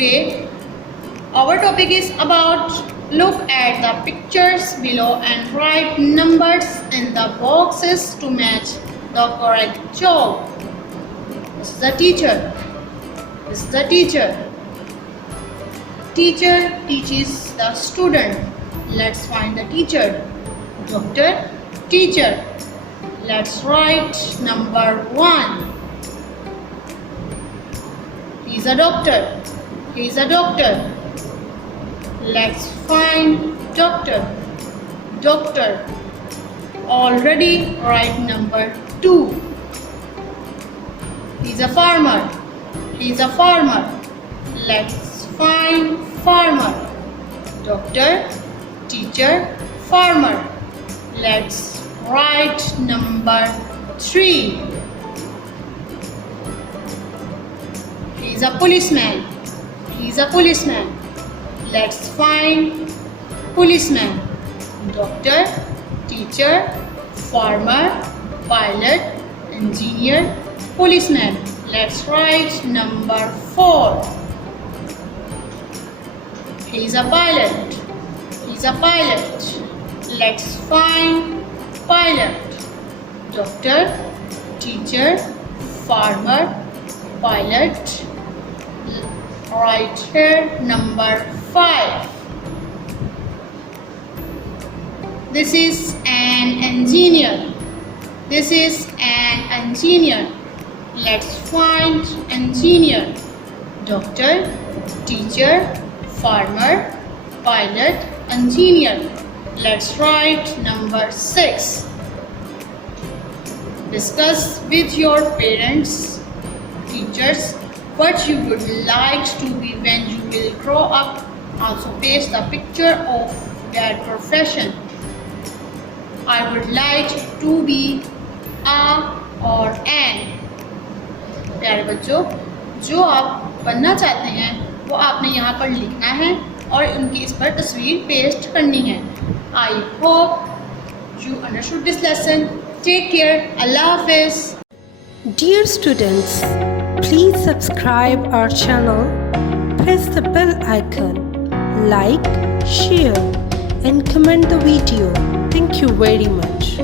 Today our topic is about look at the pictures below and write numbers in the boxes to match the correct job. This is the teacher. This is the teacher. Teacher teaches the student. Let's find the teacher. Doctor, teacher. Let's write number 1. He's a doctor. He's a doctor. Let's find doctor. Doctor. Already write number 2. He's a farmer. He's a farmer. Let's find farmer. Doctor, teacher, farmer. Let's write number 3. He's a policeman. He's a policeman. Let's find policeman. Doctor, teacher, farmer, pilot, engineer, policeman. Let's write number 4. He's a pilot. He's a pilot. Let's find pilot. Doctor, teacher, farmer, pilot. Right here number 5. This is an engineer. This is an engineer. Let's find engineer. Doctor, teacher, farmer, pilot, engineer. Let's write number 6. Discuss with your parents, teachers, what you would like to be when you will grow up. Also paste the picture of that profession. I would like to be a or an. प्यारे बच्चों, जो आप बनना चाहते हैं वो आपने यहाँ पर लिखना है और उनकी इस पर तस्वीर पेस्ट करनी है. I hope you understood this lesson. Take care. Allah Hafiz. Dear students, please subscribe our channel, press the bell icon, like, share and comment the video. Thank you very much.